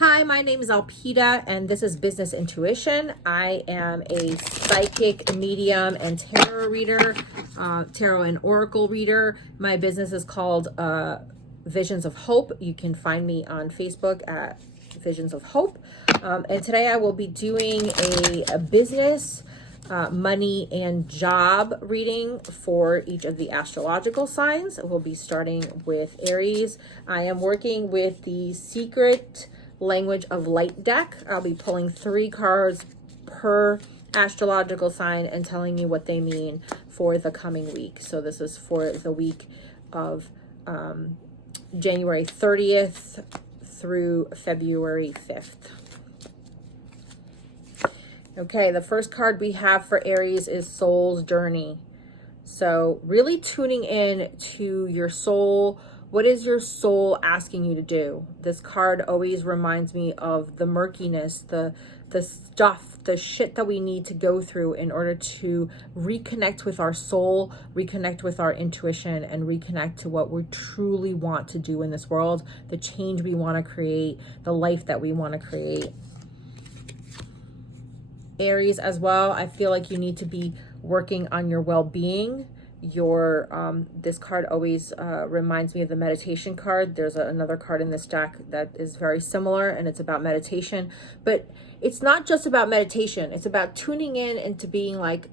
Hi, my name is Alpida, and this is Business Intuition. I am a psychic medium and tarot reader, tarot and oracle reader. My business is called Visions of Hope. You can find me on Facebook at Visions of Hope. And today I will be doing a business, money, and job reading for each of the astrological signs. We'll be starting with Aries. I am working with the Secret Language of Light deck. I'll be pulling 3 cards per astrological sign and telling you what they mean for the coming week. So this is for the week of January 30th through February 5th. Okay, the first card we have for Aries is Soul's Journey. So really tuning in to your soul. What is your soul asking you to do? This card always reminds me of the murkiness, the stuff, the shit that we need to go through in order to reconnect with our soul, reconnect with our intuition, and reconnect to what we truly want to do in this world, the change we want to create, the life that we want to create. Aries as well, I feel like you need to be working on your well-being. This card always reminds me of the meditation card. There's another card in this deck that is very similar, and it's about meditation. But it's not just about meditation. It's about tuning in into being like,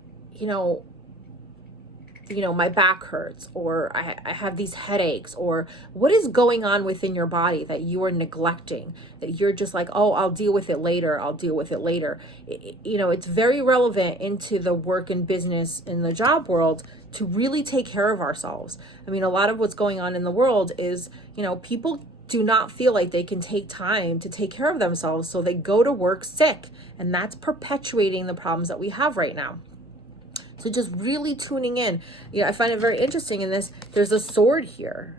my back hurts, or I have these headaches, or what is going on within your body that you are neglecting, that you're just like, oh, I'll deal with it later. I'll deal with it later. It's very relevant into the work and business in the job world to really take care of ourselves. I mean, a lot of what's going on in the world is, people do not feel like they can take time to take care of themselves. So they go to work sick, and that's perpetuating the problems that we have right now. So just really tuning in. I find it very interesting in this. There's a sword here.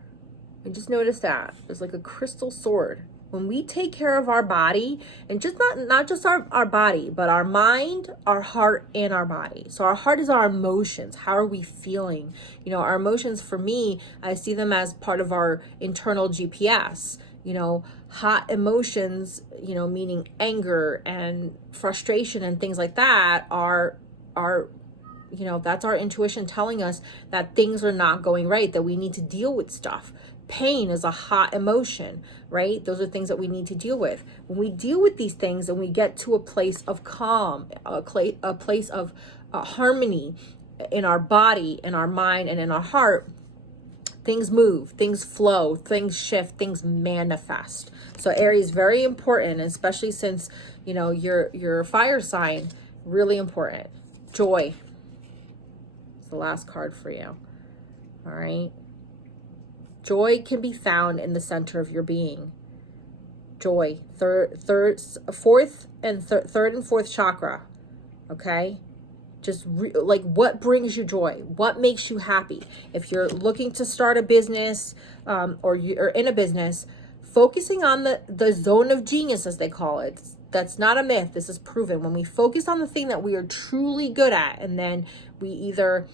I just noticed that. There's like a crystal sword. When we take care of our body, and just not just our body, but our mind, our heart, and our body. So our heart is our emotions. How are we feeling? Our emotions, for me, I see them as part of our internal GPS. Hot emotions, meaning anger and frustration and things like that are that's our intuition telling us that things are not going right, that we need to deal with stuff. Pain is a hot emotion, right? Those are things that we need to deal with. When we deal with these things and we get to a place of calm, a place of harmony in our body, in our mind, and in our heart, things move, things flow, things shift, things manifest. So Aries, very important, especially since, you're a fire sign, really important. Joy. The last card for you. All right. Joy can be found in the center of your being. Joy, fourth and fourth chakra. Okay. Just what brings you joy? What makes you happy? If you're looking to start a business, or you're in a business, focusing on the zone of genius, as they call it. That's not a myth. This is proven. When we focus on the thing that we are truly good at, and then we either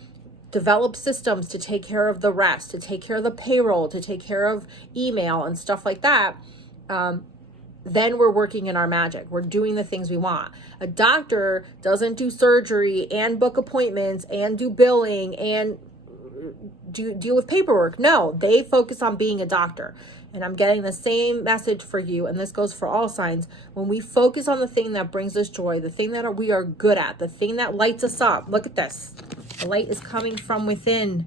develop systems to take care of the rest, to take care of the payroll, to take care of email and stuff like that, then we're working in our magic. We're doing the things we want. A doctor doesn't do surgery and book appointments and do billing and deal with paperwork. No, they focus on being a doctor. And I'm getting the same message for you, and this goes for all signs. When we focus on the thing that brings us joy, the thing that we are good at, the thing that lights us up. Look at this. The light is coming from within.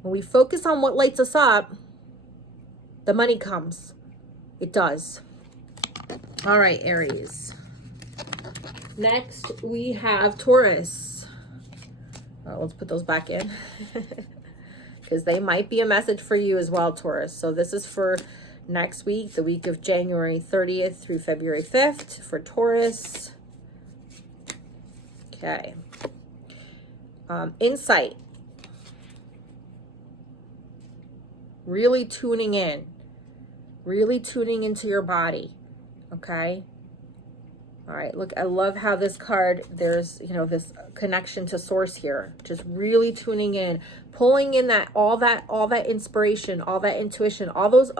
When we focus on what lights us up, the money comes. It does. All right, Aries. Next, we have Taurus. Let's put those back in. Because they might be a message for you as well, Taurus. So this is for next week, the week of January 30th through February 5th for Taurus. Okay. Insight. Really tuning in. Really tuning into your body. Okay. All right, look, I love how this card, there's, you know, this connection to source here, just really tuning in, pulling in all that inspiration, all that intuition, all those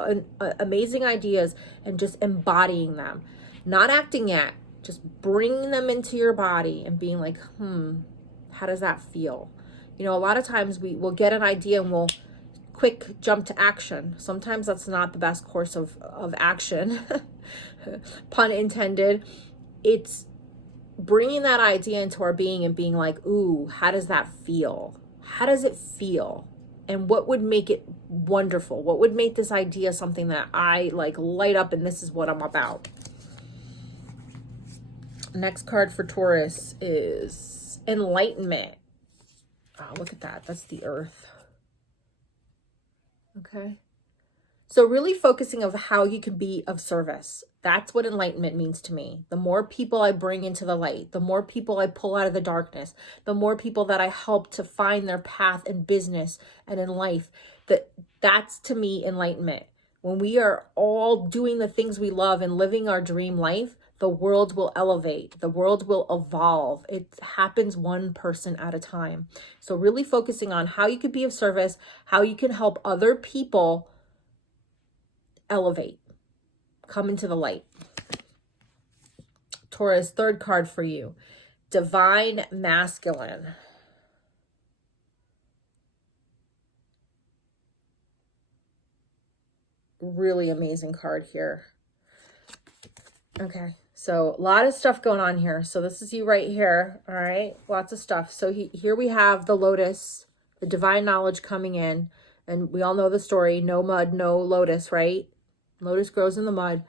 amazing ideas, and just embodying them, not acting yet, just bringing them into your body and being like, how does that feel? You know, a lot of times we'll get an idea and we'll quick jump to action. Sometimes that's not the best course of action, pun intended. It's bringing that idea into our being and being like, ooh, how does that feel? How does it feel? And what would make it wonderful? What would make this idea something that I like light up, and this is what I'm about? Next card for Taurus is Enlightenment. Oh, look at that. That's the Earth. Okay. So really focusing of how you can be of service. That's what enlightenment means to me. The more people I bring into the light, the more people I pull out of the darkness, the more people that I help to find their path in business and in life, that's to me enlightenment. When we are all doing the things we love and living our dream life, the world will elevate, the world will evolve. It happens one person at a time. So really focusing on how you could be of service, how you can help other people elevate, come into the light. Taurus, third card for you, Divine Masculine. Really amazing card here. Okay, so a lot of stuff going on here. So this is you right here, all right? Lots of stuff. So here we have the lotus, the divine knowledge coming in, and we all know the story, no mud, no lotus, right? Lotus grows in the mud.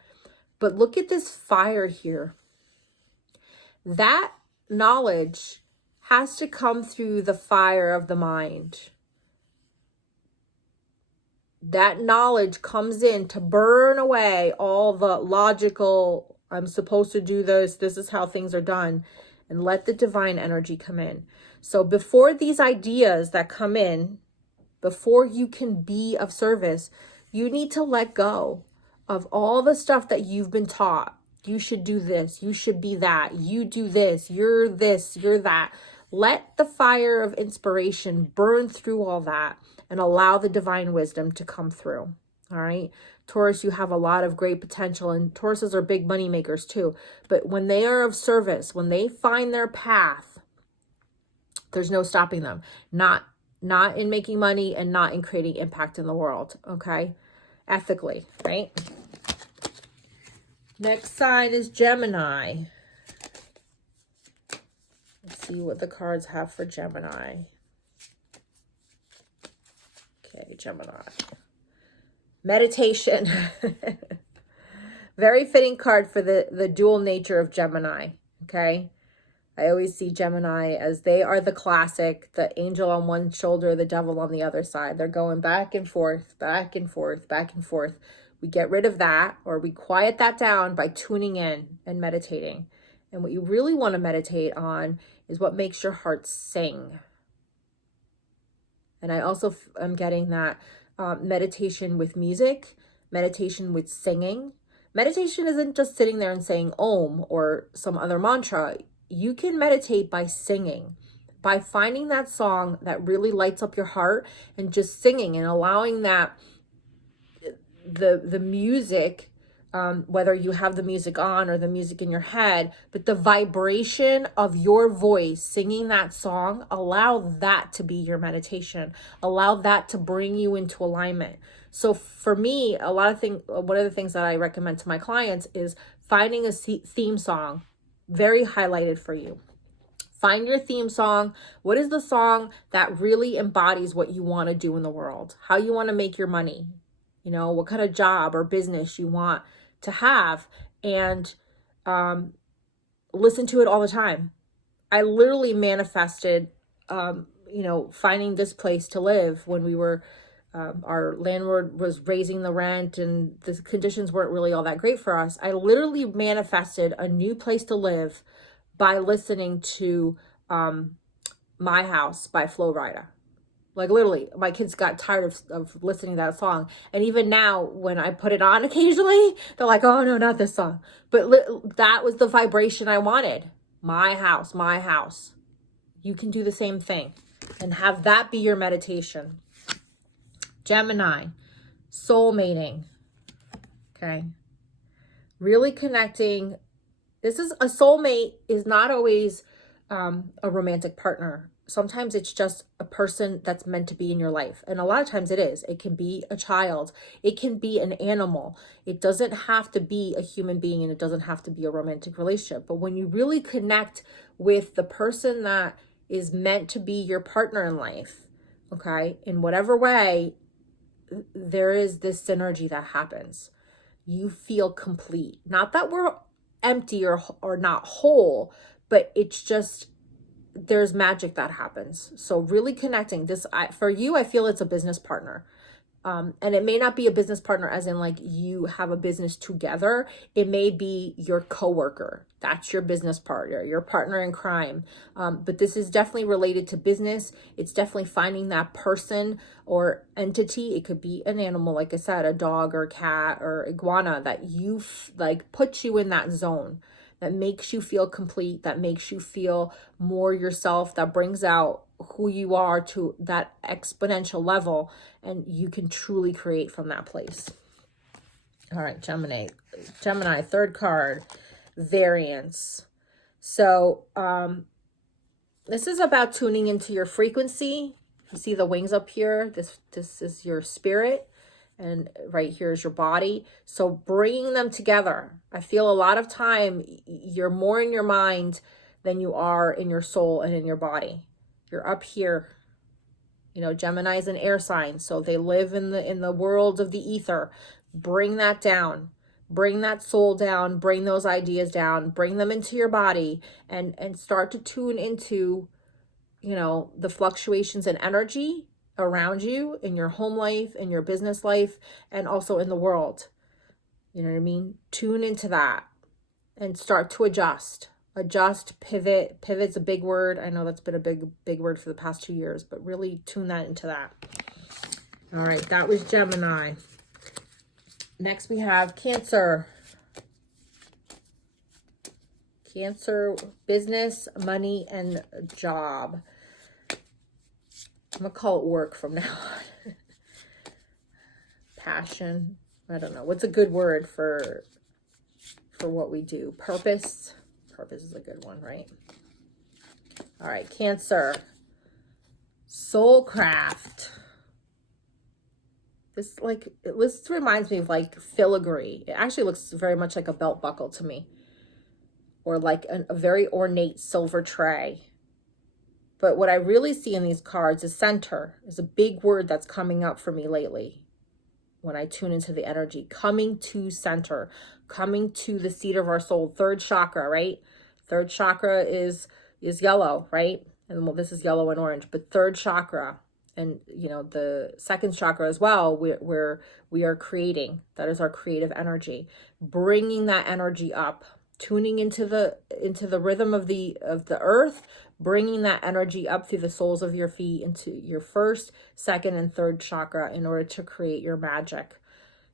But look at this fire here. That knowledge has to come through the fire of the mind. That knowledge comes in to burn away all the logical, I'm supposed to do this, this is how things are done, and let the divine energy come in. So before these ideas that come in, before you can be of service, you need to let go of all the stuff that you've been taught. You should do this. You should be that. You do this. You're that. Let the fire of inspiration burn through all that and allow the divine wisdom to come through. All right. Taurus, you have a lot of great potential, and Tauruses are big money makers too. But when they are of service, when they find their path, there's no stopping them. Not in making money and not in creating impact in the world. Okay. Ethically, right? Next sign is Gemini. Let's see what the cards have for Gemini. Okay, Gemini. Meditation. Very fitting card for the dual nature of Gemini, okay? I always see Gemini as they are the classic, the angel on one shoulder, the devil on the other side. They're going back and forth, back and forth, back and forth. We get rid of that, or we quiet that down by tuning in and meditating. And what you really want to meditate on is what makes your heart sing. And I also am getting that meditation with music, meditation with singing. Meditation isn't just sitting there and saying Om or some other mantra. You can meditate by singing, by finding that song that really lights up your heart and just singing and allowing that the music, whether you have the music on or the music in your head, but the vibration of your voice singing that song, allow that to be your meditation. Allow that to bring you into alignment. So for me, one of the things that I recommend to my clients is finding a theme song, very highlighted for you. Find your theme song. What is the song that really embodies what you want to do in the world? How you want to make your money? You know, what kind of job or business you want to have, and listen to it all the time. I literally manifested, finding this place to live when we were, our landlord was raising the rent and the conditions weren't really all that great for us. I literally manifested a new place to live by listening to My House by Flo Rida. Like literally, my kids got tired of listening to that song. And even now, when I put it on occasionally, they're like, oh no, not this song. But that was the vibration I wanted. My house, my house. You can do the same thing and have that be your meditation. Gemini, soulmating. Okay. Really connecting. This is a soulmate is not always a romantic partner. Sometimes it's just a person that's meant to be in your life. And a lot of times it is. It can be a child. It can be an animal. It doesn't have to be a human being, and it doesn't have to be a romantic relationship. But when you really connect with the person that is meant to be your partner in life, okay, in whatever way, there is this synergy that happens. You feel complete. Not that we're empty or not whole, but it's just, there's magic that happens. So really connecting this, for you, I feel it's a business partner. And it may not be a business partner as in like you have a business together. It may be your coworker. That's your business partner, your partner in crime. But this is definitely related to business. It's definitely finding that person or entity. It could be an animal, like I said, a dog or cat or iguana that you like puts you in that zone, that makes you feel complete, that makes you feel more yourself, that brings out who you are to that exponential level, and you can truly create from that place. All right, Gemini, third card, variance. So this is about tuning into your frequency. You see the wings up here? This is your spirit, and right here is your body. So bringing them together. I feel a lot of time you're more in your mind than you are in your soul and in your body. You're up here. You know, Gemini is an air sign, so they live in the world of the ether. Bring that down. Bring that soul down. Bring those ideas down. Bring them into your body and start to tune into, you know, the fluctuations in energy around you in your home life, in your business life, and also in the world. You know what I mean? Tune into that and start to adjust. Pivot. Pivot's a big word. I know that's been a big word for the past 2 years, but really tune that into that. All right, that was Gemini. Next we have Cancer. Cancer, business, money, and job. I'm going to call it work from now on. Passion. I don't know. What's a good word for what we do? Purpose. Purpose is a good one, right? All right, Cancer. Soulcraft. This reminds me of like filigree. It actually looks very much like a belt buckle to me. Or like a very ornate silver tray. But what I really see in these cards is center. Is a big word that's coming up for me lately. When I tune into the energy, coming to center, coming to the seat of our soul, third chakra, right? Third chakra is yellow, right? And well, this is yellow and orange, but third chakra, and you know the second chakra as well. We are creating. That is our creative energy, bringing that energy up, tuning into the rhythm of the earth, bringing that energy up through the soles of your feet into your first, second, and third chakra in order to create your magic.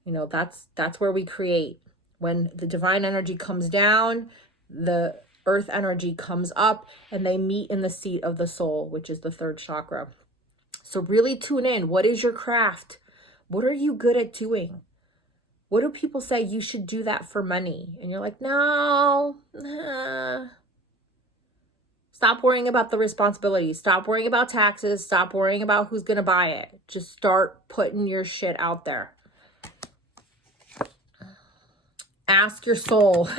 You know, that's where we create. When the divine energy comes down, the earth energy comes up, and they meet in the seat of the soul, which is the third chakra. So really tune in. What is your craft? What are you good at doing? What do people say? You should do that for money. And you're like, no. Stop worrying about the responsibilities. Stop worrying about taxes. Stop worrying about who's going to buy it. Just start putting your shit out there. Ask your soul.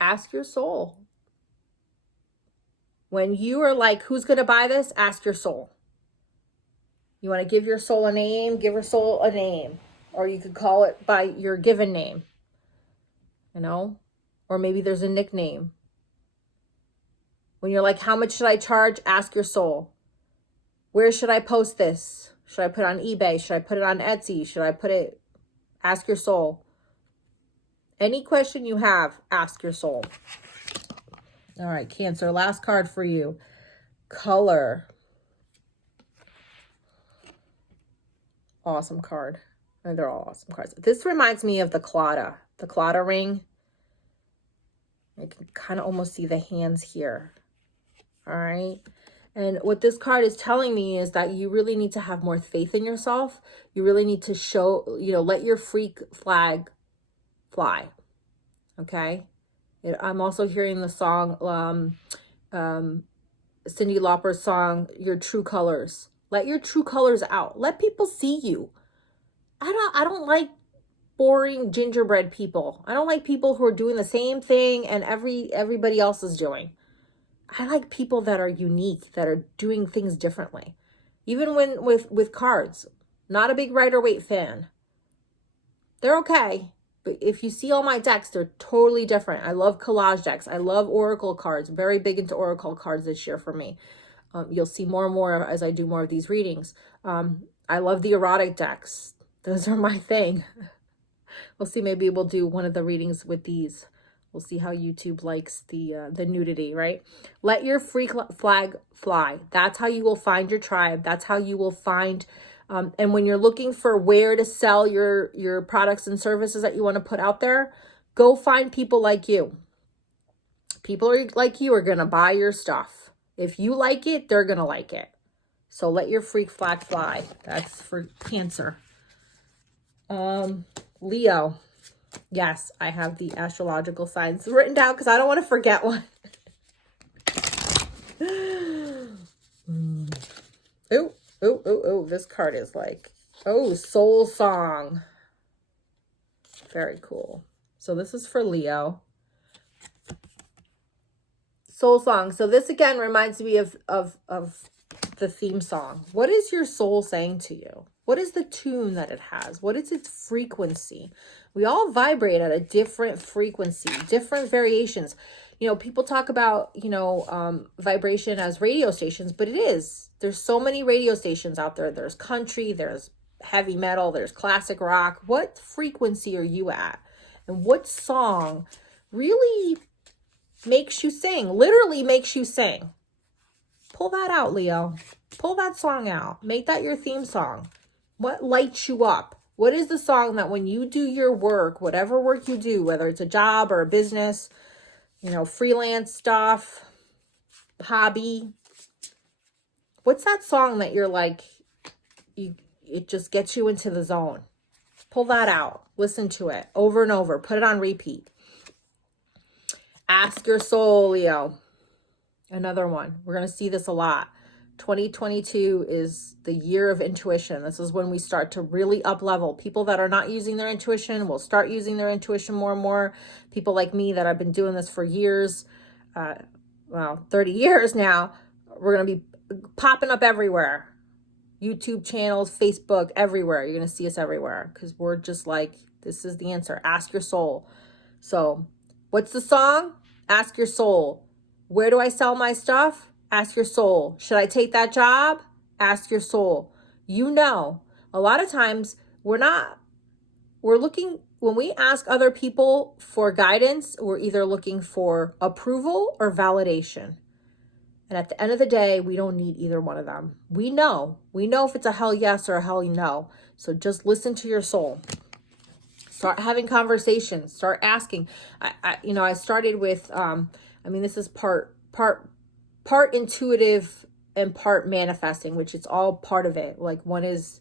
Ask your soul. When you are like, who's going to buy this? Ask your soul. You want to give your soul a name? Give your soul a name. Or you could call it by your given name. You know? Or maybe there's a nickname. When you're like, how much should I charge? Ask your soul. Where should I post this? Should I put it on eBay? Should I put it on Etsy? Should I put it? Ask your soul. Any question you have, ask your soul. All right, Cancer, last card for you. Color. awesome card. They're all awesome cards. This reminds me of the Claddagh ring. I can kind of almost see the hands here. All right. And what this card is telling me is that you really need to have more faith in yourself. You really need to show, let your freak flag fly. Okay. I'm also hearing the song, Cyndi Lauper's song, Your True Colors. Let your true colors out. Let people see you. I don't like boring gingerbread people. I don't like people who are doing the same thing and everybody else is doing. I like people that are unique, that are doing things differently. Even when with cards, not a big Rider-Waite fan. They're okay. But if you see all my decks, they're totally different. I love collage decks. I love oracle cards. Very big into oracle cards this year for me. You'll see more and more as I do more of these readings. I love the erotic decks. Those are my thing. We'll see. Maybe we'll do one of the readings with these. We'll see how YouTube likes the nudity, right? Let your freak flag fly. That's how you will find your tribe. That's how you will find... and when you're looking for where to sell your products and services that you want to put out there, go find people like you. People like you are going to buy your stuff. If you like it, they're going to like it. So let your freak flag fly. That's for Cancer. Leo. Yes, I have the astrological signs written down because I don't want to forget one. Oh, this card is like, soul song. Very cool. So this is for Leo. Soul song. So this again reminds me of the theme song. What is your soul saying to you? What is the tune that it has? What is its frequency? We all vibrate at a different frequency, different variations. People talk about, vibration as radio stations, but it is. There's so many radio stations out there. There's country, there's heavy metal, there's classic rock. What frequency are you at? And what song really makes you sing? Literally makes you sing. Pull that out, Leo. Pull that song out. Make that your theme song. What lights you up? What is the song that when you do your work, whatever work you do, whether it's a job or a business, freelance stuff, hobby, what's that song that you're like, it just gets you into the zone? Pull that out. Listen to it over and over. Put it on repeat. Ask your soul, Leo. Another one. We're going to see this a lot. 2022 is the year of intuition. This is when we start to really up level. People that are not using their intuition will start using their intuition more and more. People like me that I've been doing this for years, 30 years now, we're going to be popping up everywhere. YouTube channels, Facebook, everywhere. You're going to see us everywhere because we're just like, this is the answer. Ask your soul. So what's the song? Ask your soul. Where do I sell my stuff? Ask your soul. Should I take that job? Ask your soul. A lot of times we're looking, when we ask other people for guidance, we're either looking for approval or validation. And at the end of the day, we don't need either one of them. We know if it's a hell yes or a hell no. So just listen to your soul. Start having conversations. Start asking. I started with, this is part intuitive and part manifesting, which it's all part of it. Like one is,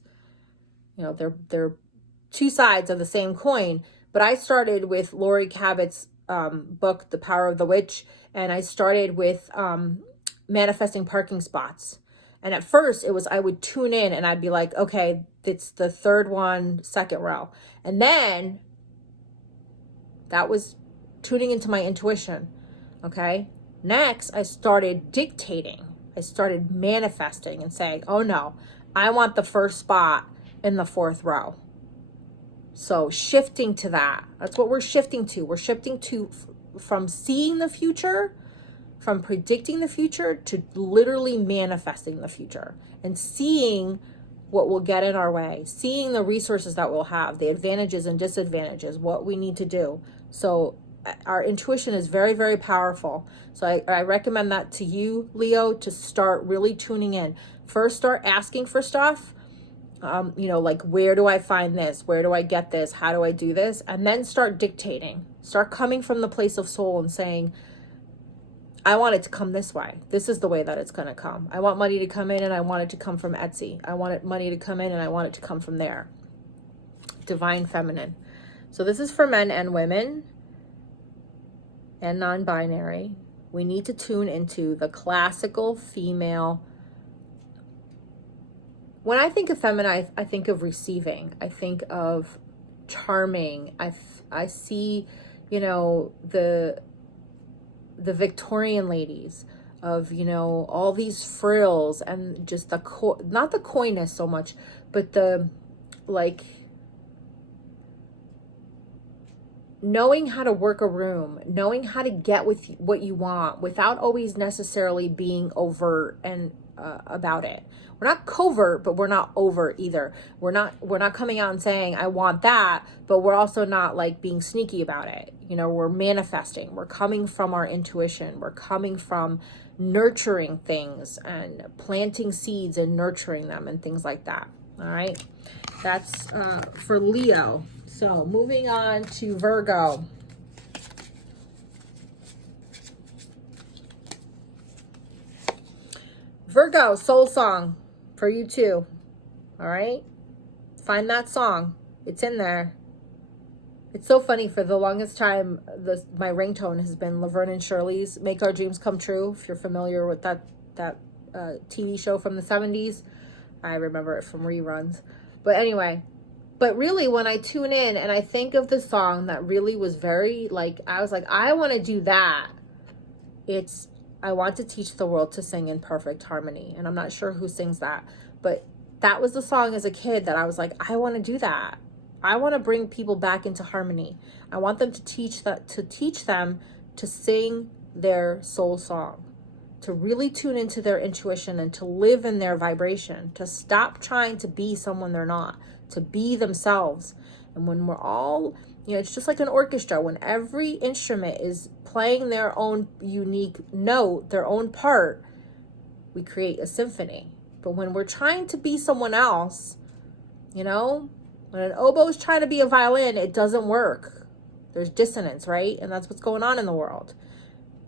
they're two sides of the same coin. But I started with Lori Cabot's book, The Power of the Witch, and I started with manifesting parking spots. And at first I would tune in and I'd be like, okay, it's the third one, second row. And then that was tuning into my intuition. Okay. Next, I started dictating. I started manifesting and saying, oh no, I want the first spot in the fourth row. So shifting to that. That's what we're shifting to. We're shifting to from seeing the future, from predicting the future, to literally manifesting the future and seeing what will get in our way, seeing the resources that we'll have, the advantages and disadvantages, what we need to do. So our intuition is very, very powerful. So I recommend that to you, Leo, to start really tuning in. First, start asking for stuff. You know, like, where do I find this? Where do I get this? How do I do this? And then start dictating. Start coming from the place of soul and saying, I want it to come this way. This is the way that it's going to come. I want money to come in and I want it to come from Etsy. I want money to come in and I want it to come from there. Divine Feminine. So this is for men and women and non-binary. We need to tune into the classical female. When I think of feminine, I think of receiving. I think of charming. I see, you know, the Victorian ladies of, you know, all these frills and just the, not the coyness so much, but the, like, knowing how to work a room, knowing how to get with what you want without always necessarily being overt and about it. We're not covert, but we're not overt either. We're not coming out and saying, I want that, but we're also not like being sneaky about it. You know, we're manifesting. We're coming from our intuition. We're coming from nurturing things and planting seeds and nurturing them and things like that. All right. That's for Leo. So moving on to Virgo. Virgo, soul song for you too. All right. Find that song. It's in there. It's so funny. For the longest time, my ringtone has been Laverne and Shirley's Make Our Dreams Come True. If you're familiar with that TV show from the 70s, I remember it from reruns. But anyway, but really when I tune in and I think of the song that really was very like, I was like, I want to do that. It's, I want to teach the world to sing in perfect harmony. And I'm not sure who sings that, but that was the song as a kid that I was like, I want to do that. I want to bring people back into harmony. I want them to teach them to sing their soul song, to really tune into their intuition and to live in their vibration, to stop trying to be someone they're not, to be themselves. And when we're all, you know, it's just like an orchestra. When every instrument is playing their own unique note, their own part, we create a symphony. But when we're trying to be someone else, you know, when an oboe is trying to be a violin, it doesn't work. There's dissonance, right? And that's what's going on in the world.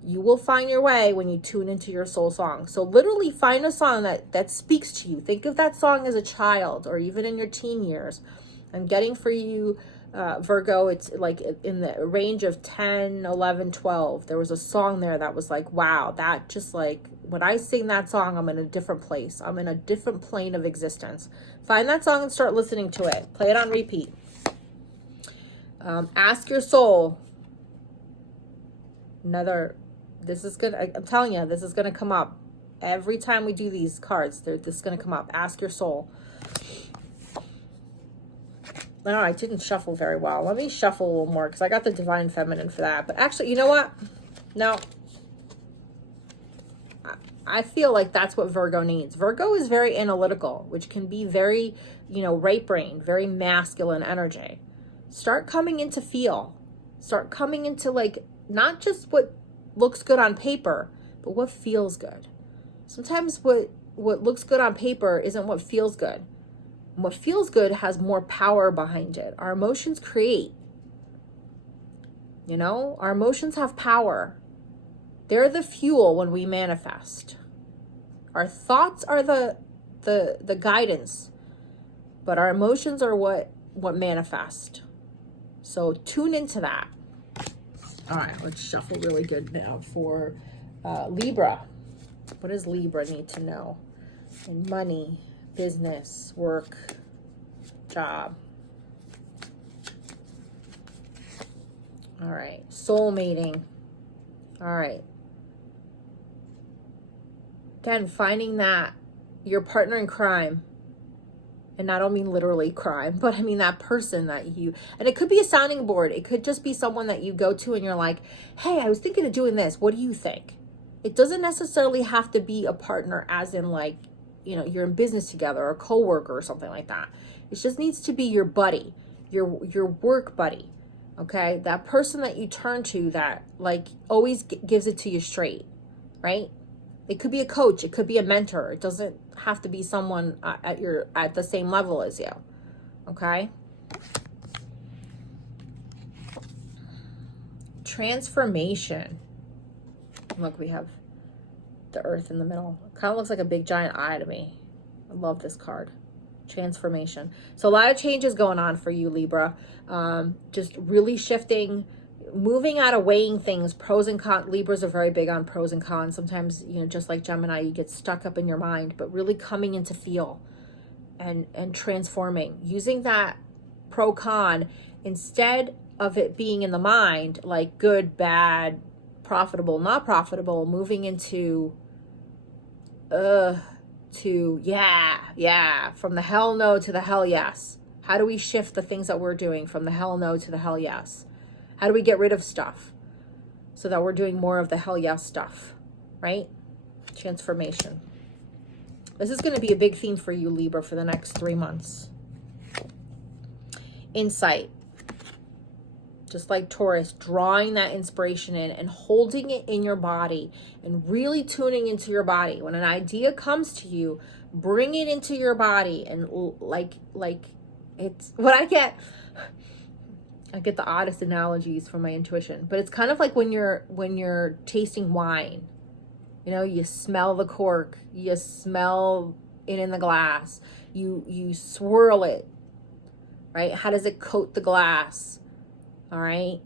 You will find your way when you tune into your soul song. So literally find a song that speaks to you. Think of that song as a child or even in your teen years. I'm getting for you, Virgo, it's like in the range of 10, 11, 12. There was a song there that was like, wow, that just like, when I sing that song, I'm in a different place. I'm in a different plane of existence. Find that song and start listening to it. Play it on repeat. Ask your soul. This is good. I'm telling you, this is going to come up. Every time we do these cards, this is going to come up. Ask your soul. No, I didn't shuffle very well. Let me shuffle a little more because I got the Divine Feminine for that. But actually, you know what? No. I feel like that's what Virgo needs. Virgo is very analytical, which can be very, you know, right brain, very masculine energy. Start coming into feel. Start coming into like, not just what looks good on paper, but what feels good. Sometimes what looks good on paper isn't what feels good. And what feels good has more power behind it. Our emotions create. You know, our emotions have power. They're the fuel when we manifest. Our thoughts are the guidance, but our emotions are what manifest. So tune into that. All right, let's shuffle really good now for Libra. What does Libra need to know? In money, business, work, job. All right, soul mating. All right. Again, finding that your partner in crime, and I don't mean literally crime, but I mean that person that you, and it could be a sounding board. It could just be someone that you go to and you're like, hey, I was thinking of doing this. What do you think? It doesn't necessarily have to be a partner as in like, you know, you're in business together or a coworker or something like that. It just needs to be your buddy, your work buddy. Okay. That person that you turn to that like always gives it to you straight, right? It could be a coach. It could be a mentor. It doesn't, have to be someone at the same level as you. Okay? Transformation. Look, we have the Earth in the middle. It kind of looks like a big giant eye to me. I love this card. Transformation. So a lot of changes going on for you, Libra. Just really shifting, moving out of weighing things, pros and cons. Libras are very big on pros and cons. Sometimes, you know, just like Gemini, you get stuck up in your mind, but really coming into feel and transforming, using that pro con instead of it being in the mind, like good, bad, profitable, not profitable, moving into yeah, from the hell no to the hell yes. How do we shift the things that we're doing from the hell no to the hell yes? How do we get rid of stuff so that we're doing more of the hell yes stuff, right? Transformation. This is going to be a big theme for you, Libra, for the next 3 months. Insight. Just like Taurus, drawing that inspiration in and holding it in your body and really tuning into your body. When an idea comes to you, bring it into your body and like it's what I get the oddest analogies from my intuition, but it's kind of like when you're tasting wine. You know, you smell the cork, you smell it in the glass, you swirl it, right? How does it coat the glass? All right.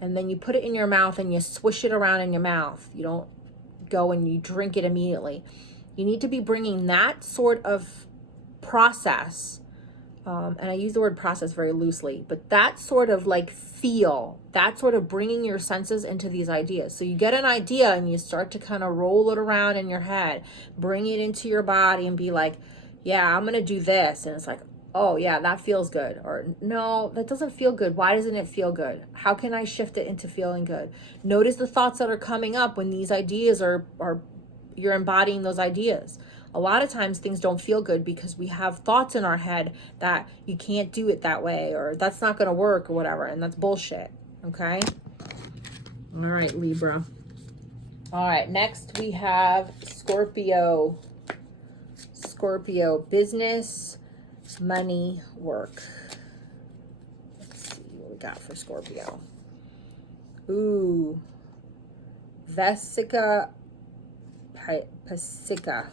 And then you put it in your mouth and you swish it around in your mouth. You don't go and you drink it immediately. You need to be bringing that sort of process. And I use the word process very loosely, but that sort of like feel, that sort of bringing your senses into these ideas. So you get an idea and you start to kind of roll it around in your head, bring it into your body and be like, yeah, I'm going to do this. And it's like, oh yeah, that feels good. Or no, that doesn't feel good. Why doesn't it feel good? How can I shift it into feeling good? Notice the thoughts that are coming up when these ideas are you're embodying those ideas. A lot of times things don't feel good because we have thoughts in our head that you can't do it that way or that's not going to work or whatever. And that's bullshit. Okay. All right, Libra. All right. Next we have Scorpio. Scorpio, business, money, work. Let's see what we got for Scorpio. Ooh. Vesica Pasica.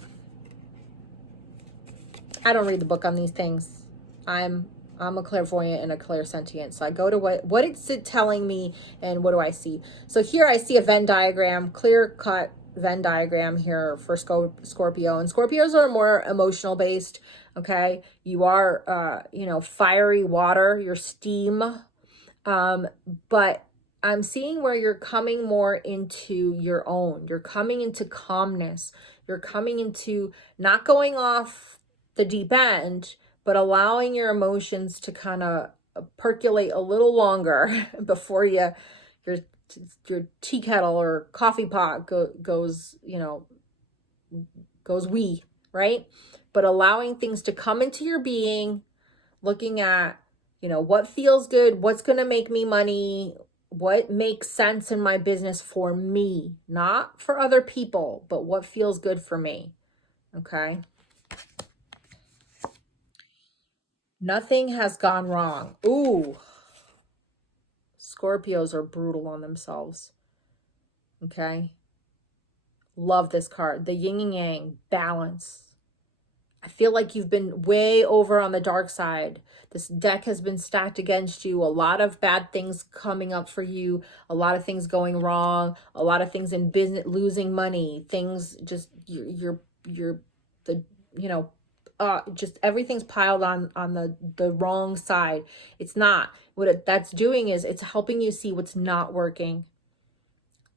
I don't read the book on these things. I'm a clairvoyant and a clairsentient. So I go to what it's telling me and what do I see? So here I see a Venn diagram, clear cut Venn diagram here for Scorpio. And Scorpios are more emotional based. Okay. You are, fiery water, you're steam. But I'm seeing where you're coming more into your own. You're coming into calmness. You're coming into not going off the deep end, but allowing your emotions to kind of percolate a little longer before your tea kettle or coffee pot goes wee, right? But allowing things to come into your being, looking at, what feels good, what's going to make me money, what makes sense in my business for me, not for other people, but what feels good for me. Okay. Nothing has gone wrong. Ooh. Scorpios are brutal on themselves. Okay. Love this card. The yin and yang, balance. I feel like you've been way over on the dark side. This deck has been stacked against you. A lot of bad things coming up for you. A lot of things going wrong. A lot of things in business, losing money. Things just, just everything's piled on the wrong side. It's not. That's doing is it's helping you see what's not working.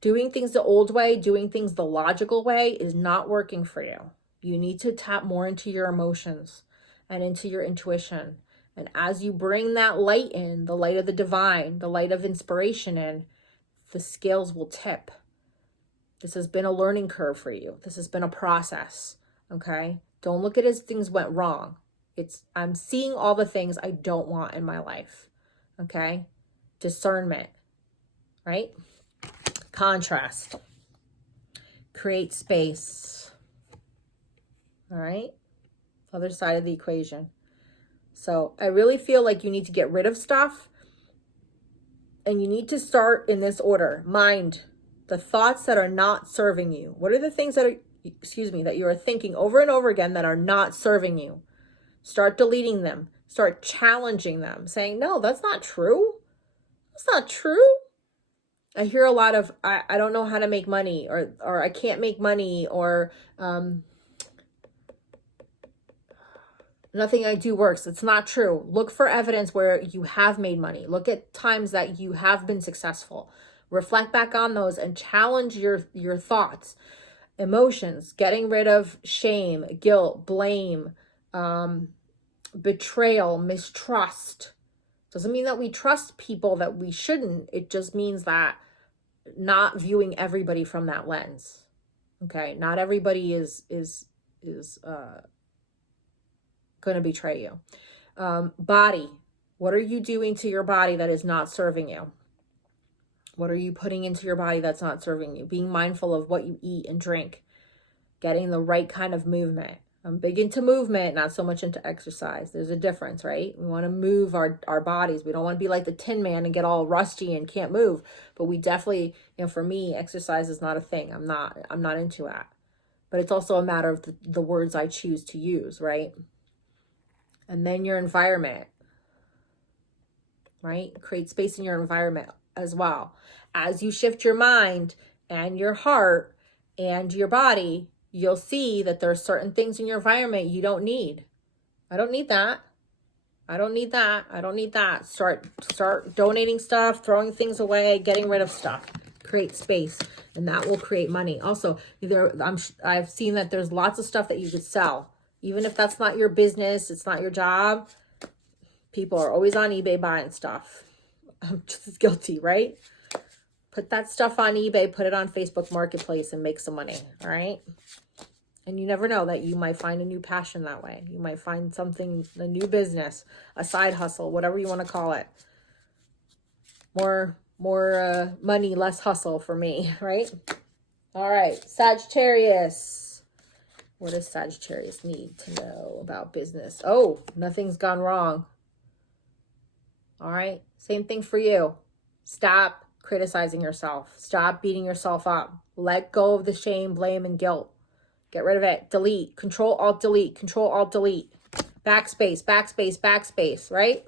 Doing things the old way, doing things the logical way is not working for you. You need to tap more into your emotions and into your intuition. And as you bring that light in, the light of the divine, the light of inspiration in, the scales will tip. This has been a learning curve for you. This has been a process. Okay? Don't look at it as things went wrong. I'm seeing all the things I don't want in my life. Okay? Discernment. Right? Contrast. Create space. All right? Other side of the equation. So I really feel like you need to get rid of stuff, and you need to start in this order. Mind, the thoughts that are not serving you. What are the things that are, that you are thinking over and over again that are not serving you? Start deleting them. Start challenging them, saying, no, that's not true. That's not true. I hear a lot of, I don't know how to make money, or I can't make money, or nothing I do works. It's not true. Look for evidence where you have made money. Look at times that you have been successful. Reflect back on those and challenge your thoughts, emotions, getting rid of shame, guilt, blame, betrayal, mistrust. Doesn't mean that we trust people that we shouldn't. It just means that not viewing everybody from that lens. Okay, not everybody is going to betray you. Body, what are you doing to your body that is not serving you? What are you putting into your body that's not serving you? Being mindful of what you eat and drink, getting the right kind of movement. I'm big into movement, not so much into exercise. There's a difference, right? We want to move our bodies. We don't want to be like the Tin Man and get all rusty and can't move. But we definitely, for me, exercise is not a thing. I'm not into that. But it's also a matter of the words I choose to use, right? And then your environment, right? Create space in your environment as well. As you shift your mind and your heart and your body, you'll see that there are certain things in your environment you don't need. I don't need that. I don't need that. I don't need that. Start donating stuff, throwing things away, getting rid of stuff. Create space, and that will create money. Also, I've seen that there's lots of stuff that you could sell. Even if that's not your business, it's not your job. People are always on eBay buying stuff. I'm just as guilty, right? Put that stuff on eBay, put it on Facebook Marketplace, and make some money, all right? And you never know that you might find a new passion that way. You might find something, a new business, a side hustle, whatever you want to call it. More money, less hustle for me, right? All right, Sagittarius. What does Sagittarius need to know about business? Oh, nothing's gone wrong. All right, same thing for you. Stop criticizing yourself. Stop beating yourself up. Let go of the shame, blame, and guilt. Get rid of it. Delete. Control, Alt, delete. Control, Alt, delete. Backspace, backspace, backspace, right?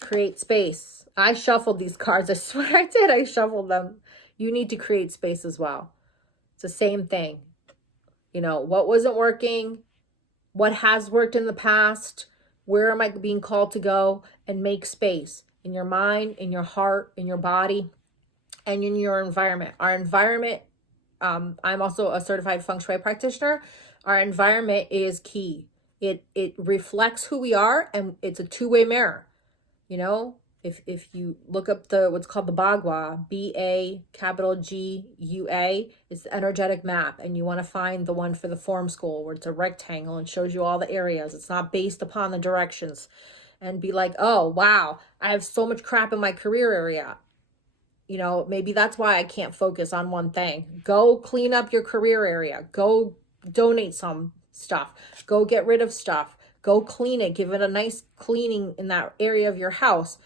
Create space. I shuffled these cards. I swear I did. I shuffled them. You need to create space as well. It's the same thing. What wasn't working? What has worked in the past? Where am I being called to go? And make space in your mind, in your heart, in your body, and in your environment. Our environment, I'm also a certified feng shui practitioner. Our environment is key. It reflects who we are, and it's a two-way mirror. If you look up what's called the Bagua, BAGUA, it's the energetic map, and you want to find the one for the form school where it's a rectangle and shows you all the areas. It's not based upon the directions. And be like, oh, wow, I have so much crap in my career area. Maybe that's why I can't focus on one thing. Go clean up your career area. Go donate some stuff. Go get rid of stuff. Go clean it. Give it a nice cleaning in that area of your house.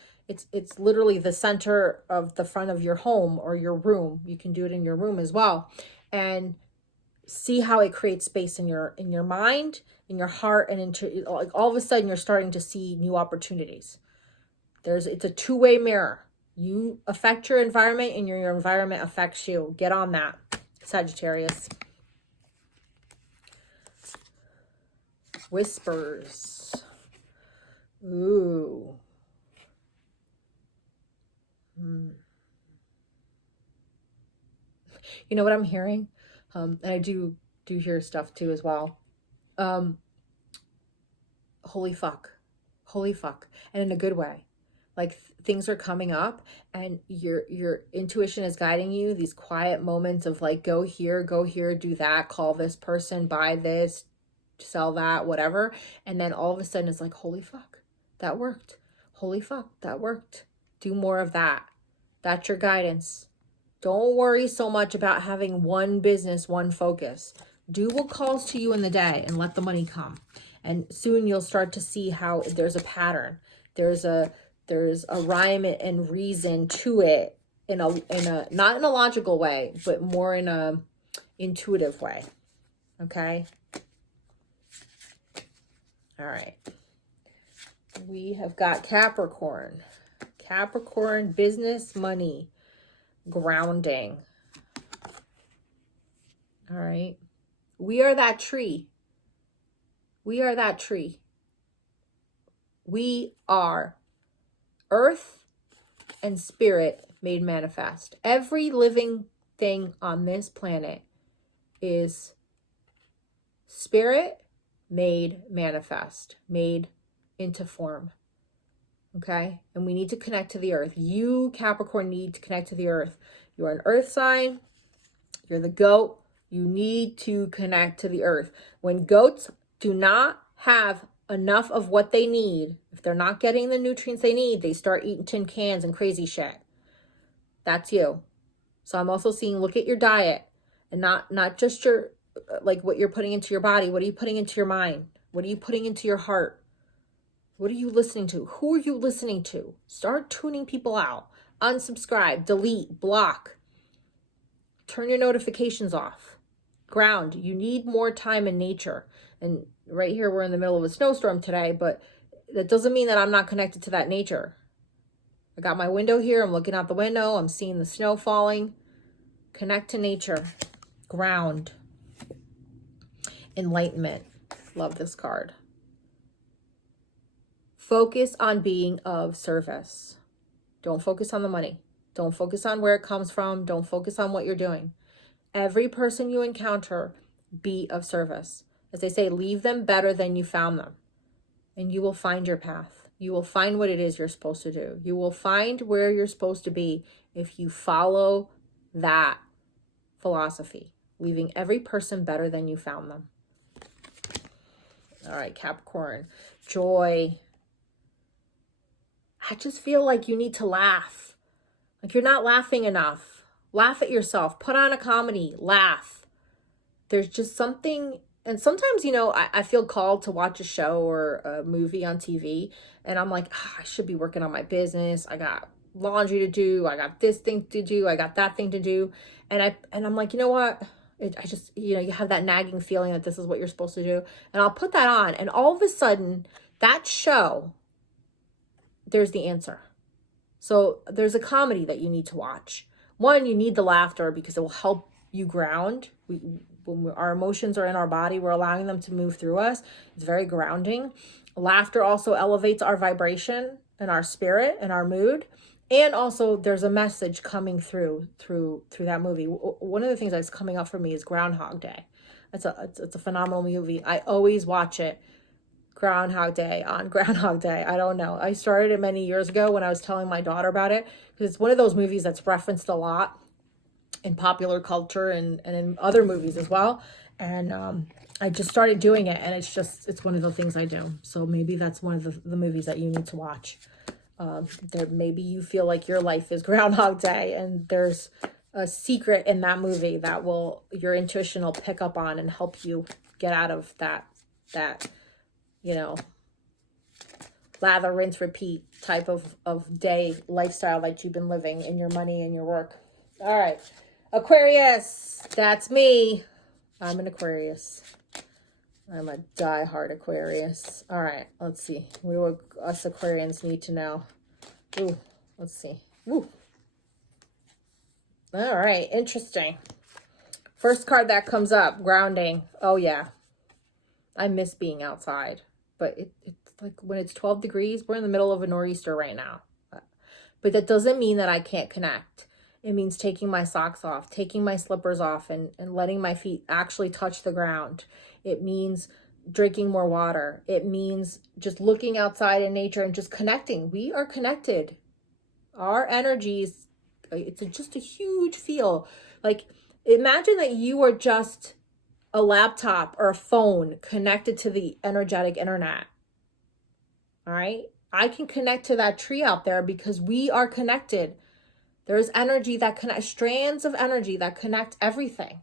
It's literally the center of the front of your home or your room. You can do it in your room as well. And see how it creates space in your mind, in your heart, and like all of a sudden you're starting to see new opportunities. It's a two-way mirror. You affect your environment, and your environment affects you. Get on that, Sagittarius. Whispers. Ooh. You know what I'm hearing? And I do hear stuff too as well. Holy fuck. Holy fuck. And in a good way. Like things are coming up and your intuition is guiding you. These quiet moments of like, go here, do that, call this person, buy this, sell that, whatever. And then all of a sudden it's like, holy fuck, that worked. Holy fuck, that worked. Do more of that. That's your guidance. Don't worry so much about having one business, one focus. Do what calls to you in the day and let the money come. And soon you'll start to see how there's a pattern. There's a rhyme and reason to it in a not in a logical way, but more in a intuitive way. Okay? All right. We have got Capricorn. Capricorn, business, money, grounding. All right. We are that tree. We are that tree. We are earth and spirit made manifest. Every living thing on this planet is spirit made manifest, made into form. Okay? And we need to connect to the earth. You, Capricorn, need to connect to the earth. You're an earth sign. You're the goat. You need to connect to the earth. When goats do not have enough of what they need, if they're not getting the nutrients they need, they start eating tin cans and crazy shit. That's you. So I'm also seeing, look at your diet, and not just your, like what you're putting into your body. What are you putting into your mind? What are you putting into your heart? What are you listening to? Who are you listening to? Start tuning people out. Unsubscribe, delete, block. Turn your notifications off. Ground. You need more time in nature. And right here, we're in the middle of a snowstorm today, but that doesn't mean that I'm not connected to that nature. I got my window here. I'm looking out the window. I'm seeing the snow falling. Connect to nature. Ground. Enlightenment. Love this card. Focus on being of service. Don't focus on the money. Don't focus on where it comes from. Don't focus on what you're doing. Every person you encounter, be of service. As they say, leave them better than you found them. And you will find your path. You will find what it is you're supposed to do. You will find where you're supposed to be if you follow that philosophy. Leaving every person better than you found them. All right, Capricorn. Joy. I just feel like you need to laugh. Like you're not laughing enough. Laugh at yourself. Put on a comedy. Laugh. There's just something. And sometimes, you know, I feel called to watch a show or a movie on TV. And I'm like, I should be working on my business. I got laundry to do. I got this thing to do. I got that thing to do. And I'm like, you know what? I just, you know, you have that nagging feeling that this is what you're supposed to do. And I'll put that on. And all of a sudden, that show, there's the answer. So there's a comedy that you need to watch. One, you need the laughter because it will help you ground. When our emotions are in our body, we're allowing them to move through us. It's very grounding. Laughter also elevates our vibration and our spirit and our mood. And also there's a message coming through that movie. One of the things that's coming up for me is Groundhog Day. It's a phenomenal movie. I always watch it. Groundhog Day on Groundhog Day. I don't know. I started it many years ago when I was telling my daughter about it, because it's one of those movies that's referenced a lot in popular culture and in other movies as well. And I just started doing it, and it's one of the things I do. So maybe that's one of the movies that you need to watch. Maybe you feel like your life is Groundhog Day, and there's a secret in that movie that your intuition will pick up on and help you get out of that you know, lather, rinse, repeat type of day lifestyle that you've been living in your money and your work. All right. Aquarius. That's me. I'm an Aquarius. I'm a diehard Aquarius. All right. Let's see. What do us Aquarians need to know? Ooh. Let's see. Ooh. All right. Interesting. First card that comes up. Grounding. Oh, yeah. I miss being outside. But it's like when it's 12 degrees, we're in the middle of a nor'easter right now. But that doesn't mean that I can't connect. It means taking my socks off, taking my slippers off, and letting my feet actually touch the ground. It means drinking more water. It means just looking outside in nature and just connecting. We are connected. Our energies, it's just a huge feel. Like, imagine that you are just a laptop or a phone connected to the energetic internet. All right. I can connect to that tree out there because we are connected. There's energy that connects, strands of energy that connect everything.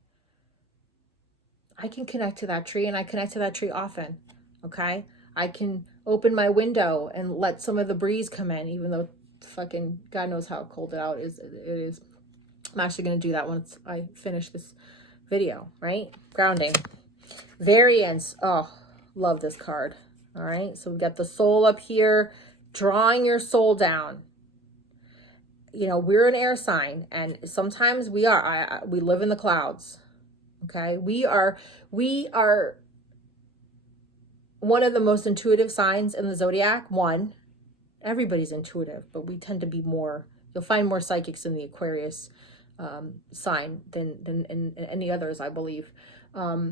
I can connect to that tree, and I connect to that tree often. Okay. I can open my window and let some of the breeze come in, even though fucking God knows how cold it is. I'm actually going to do that once I finish this video, right? Grounding. Variance. Oh, love this card. All right. So we've got the soul up here, drawing your soul down. You know, we're an air sign, and sometimes we live in the clouds. Okay. We are one of the most intuitive signs in the zodiac. One, everybody's intuitive, but we tend to be more, you'll find more psychics in the Aquarius sign than in any others, I believe. But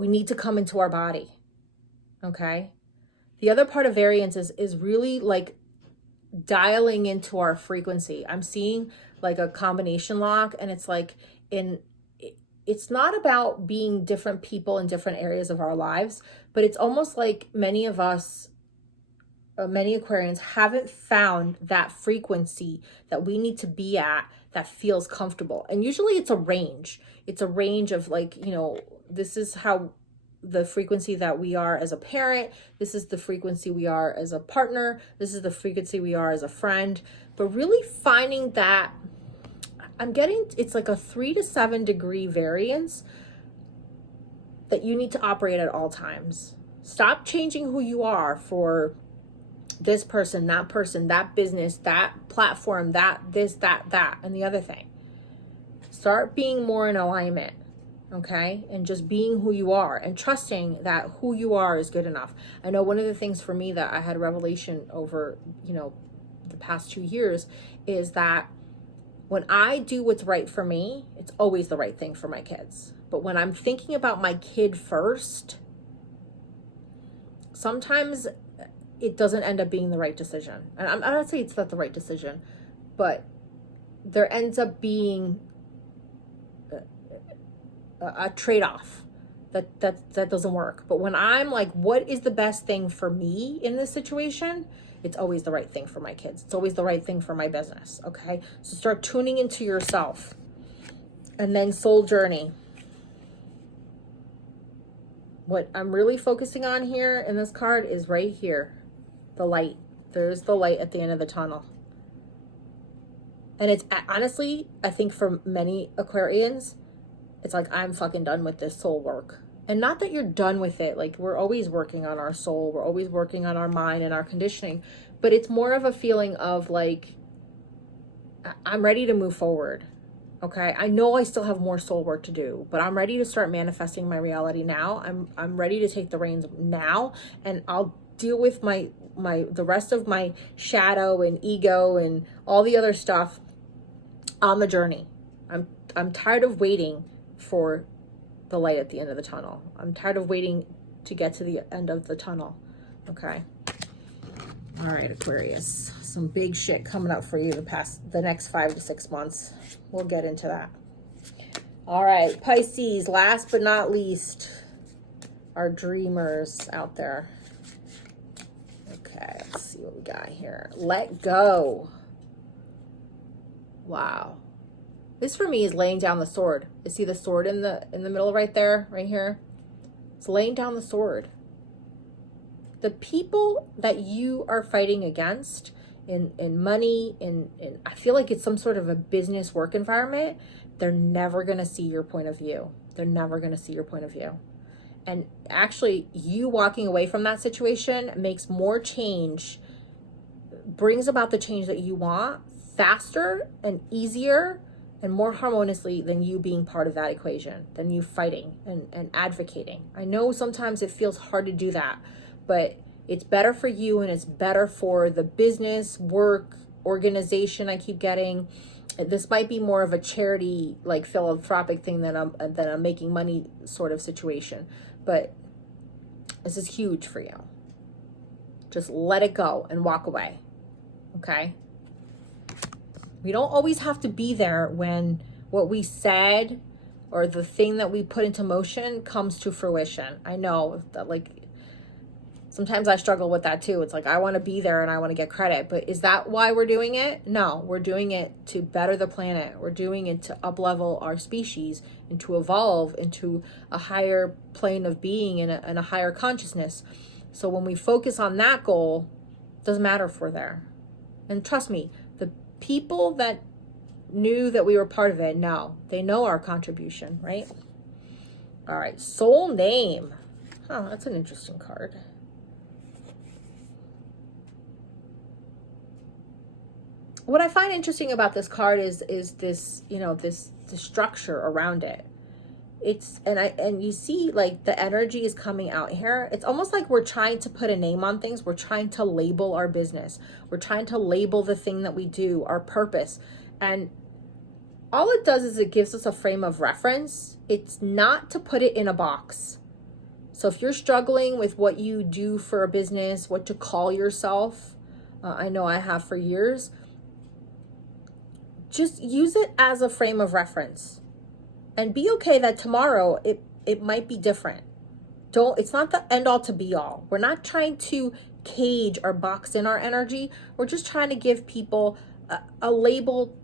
we need to come into our body. Okay. The other part of variance is really like dialing into our frequency. I'm seeing like a combination lock, and it's like it's not about being different people in different areas of our lives, but it's almost like many of us, many Aquarians haven't found that frequency that we need to be at that feels comfortable. And usually it's a range. It's a range of like, you know, this is how the frequency that we are as a parent. This is the frequency we are as a partner. This is the frequency we are as a friend. But really finding that, I'm getting, it's like a 3 to 7 degree variance that you need to operate at all times. Stop changing who you are for this person, that business, that platform, this, that, and the other thing. Start being more in alignment, okay? And just being who you are and trusting that who you are is good enough. I know one of the things for me that I had a revelation over, you know, the past 2 years is that when I do what's right for me, it's always the right thing for my kids. But when I'm thinking about my kid first, sometimes it doesn't end up being the right decision. And I'm not saying it's not the right decision, but there ends up being a trade-off that doesn't work. But when I'm like, what is the best thing for me in this situation? It's always the right thing for my kids. It's always the right thing for my business. Okay. So start tuning into yourself. And then soul journey. What I'm really focusing on here in this card is right here. The light. There's the light at the end of the tunnel. And it's honestly, I think for many Aquarians, it's like, I'm fucking done with this soul work. And not that you're done with it. Like, we're always working on our soul. We're always working on our mind and our conditioning. But it's more of a feeling of like, I'm ready to move forward. Okay. I know I still have more soul work to do, but I'm ready to start manifesting my reality now. I'm ready to take the reins now, and I'll deal with the rest of my shadow and ego and all the other stuff on the journey. I'm tired of waiting for the light at the end of the tunnel. I'm tired of waiting to get to the end of the tunnel. Okay. All right, Aquarius. Some big shit coming up for you the next 5 to 6 months. We'll get into that. All right, Pisces, last but not least, our dreamers out there. Okay, let's see what we got here. Let go. Wow. This for me is laying down the sword. You see the sword in the middle right there, right here? It's laying down the sword. The people that you are fighting against in money, in I feel like it's some sort of a business work environment, they're never going to see your point of view. They're never going to see your point of view. And actually, you walking away from that situation makes more change, brings about the change that you want faster and easier and more harmoniously than you being part of that equation, than you fighting and advocating. I know sometimes it feels hard to do that, but it's better for you and it's better for the business, work, organization I keep getting. This might be more of a charity, like philanthropic thing than I'm making money sort of situation. But this is huge for you. Just let it go and walk away. Okay? We don't always have to be there when what we said or the thing that we put into motion comes to fruition. I know that, like, Sometimes I struggle with that too. It's like, I want to be there and I want to get credit, but is that why we're doing it? No, we're doing it to better the planet. We're doing it to up-level our species and to evolve into a higher plane of being and a higher consciousness. So when we focus on that goal, it doesn't matter if we're there. And trust me, the people that knew that we were part of it, no, they know our contribution, right? All right, soul name. Oh, that's an interesting card. What I find interesting about this card is this, you know, this the structure around it. It's and you see like the energy is coming out here. It's almost like we're trying to put a name on things. We're trying to label our business. We're trying to label the thing that we do, our purpose. And all it does is it gives us a frame of reference. It's not to put it in a box. So if you're struggling with what you do for a business, what to call yourself, I know I have for years, just use it as a frame of reference and be okay that tomorrow it might be different. It's not the end all to be all. We're not trying to cage or box in our energy. We're just trying to give people a label,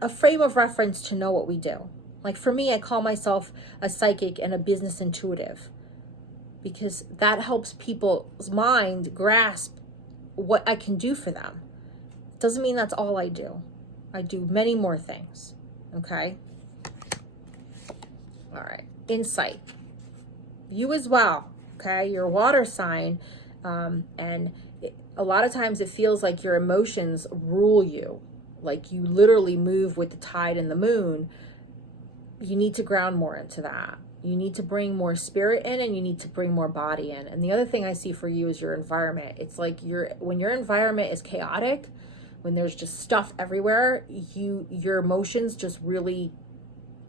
a frame of reference to know what we do. Like for me, I call myself a psychic and a business intuitive because that helps people's mind grasp what I can do for them. Doesn't mean that's all I do. I do many more things, okay? All right, insight. You as well, okay? You're a water sign, and a lot of times it feels like your emotions rule you, like you literally move with the tide and the moon. You need to ground more into that. You need to bring more spirit in and you need to bring more body in. And the other thing I see for you is your environment. It's like when your environment is chaotic, when there's just stuff everywhere, your emotions just really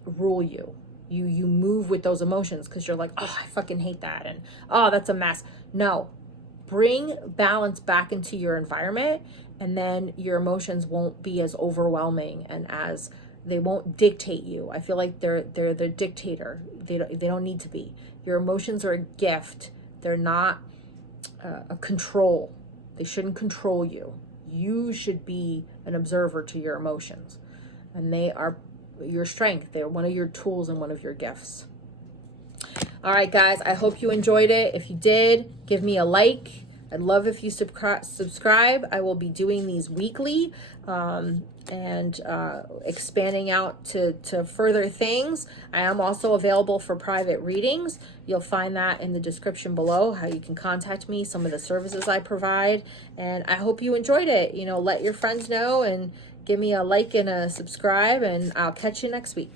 rule you. You move with those emotions because you're like, oh, I fucking hate that. And oh, that's a mess. No, bring balance back into your environment and then your emotions won't be as overwhelming and they won't dictate you. I feel like they're the dictator. They don't need to be. Your emotions are a gift. They're not a control. They shouldn't control you. You should be an observer to your emotions. And they are your strength. They're one of your tools and one of your gifts. All right, guys, I hope you enjoyed it. If you did, give me a like. I'd love if you subscribe. I will be doing these weekly and expanding out to further things. I am also available for private readings. You'll find that in the description below, how you can contact me, some of the services I provide. And I hope you enjoyed it. You know, let your friends know and give me a like and a subscribe, and I'll catch you next week.